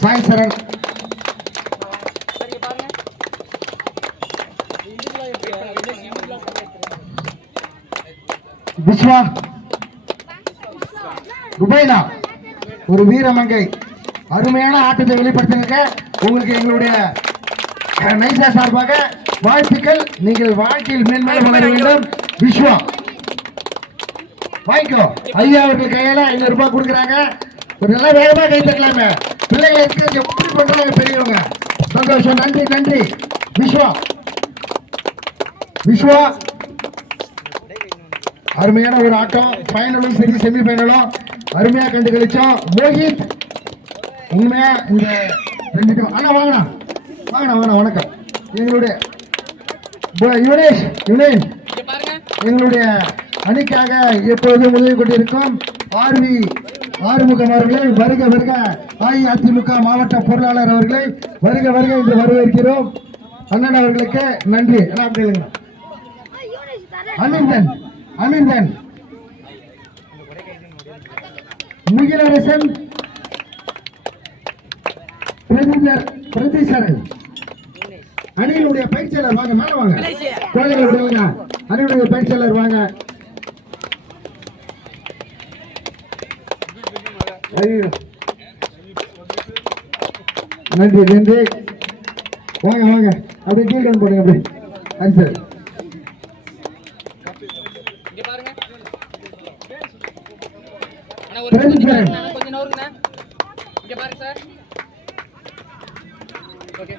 சாய் சரண் விஸ்வா குபைலா ஒரு வீரமங்கை அருமையான ஆட்டத்தை வெளிப்படுத்தினீங்க. உங்களுக்கு எங்களுடைய நைசா சார்பாக வாழ்த்துக்கள். நீங்கள் வாழ்க்கையில் மேன்மேலும் வளர வேண்டும். விஸ்வா வாங்கிக்கோ. ஐயா அவர்கள் கையில 500 ரூபாய் கொடுக்குறாங்க. ஒரு நல்லா வேகமா கை தட்டலாமே. பிள்ளைகளை எப்படி பண்றாங்க பெரியவங்க. சந்தோஷம். நன்றி நன்றி விஸ்வா. விஸ்வா அருமையான ஒரு ஆட்டம். ஃபைனலும் சரி செமி ஃபைனலும் அருமையா கண்டு கழிச்சோம். மோஹித் உண்மையா இந்த ரெண்டு அண்ணா வாங்கண்ணா வாங்கண்ணா வாங்கண்ணா வணக்கம். எங்களுடைய யுனேஷ் யுனேன் எங்களுடைய அணிக்காக எப்பொழுதும் உதவி கொண்டிருக்கும் ஆறுமுகம் அவர்களை வருக வருக அஇஅதிமுக மாவட்ட பொருளாளர் அவர்களை வருக வருக என்று வரவேற்கிறோம். அண்ணன் அவர்களுக்கு நன்றி. அமிர்தன் அமிர்தன் முகிலரசன் பிரதிசரன் அணியினுடைய பயிற்சியாளர் வாங்க. மேல வாங்க குழந்தைகள் விடுங்க. அணியினுடைய பயிற்சியாளர் வாங்க. நன்றி நன்றி. வாங்க வாங்க அப்படியே டீல் போடுங்க. அப்படி சார் ஓகே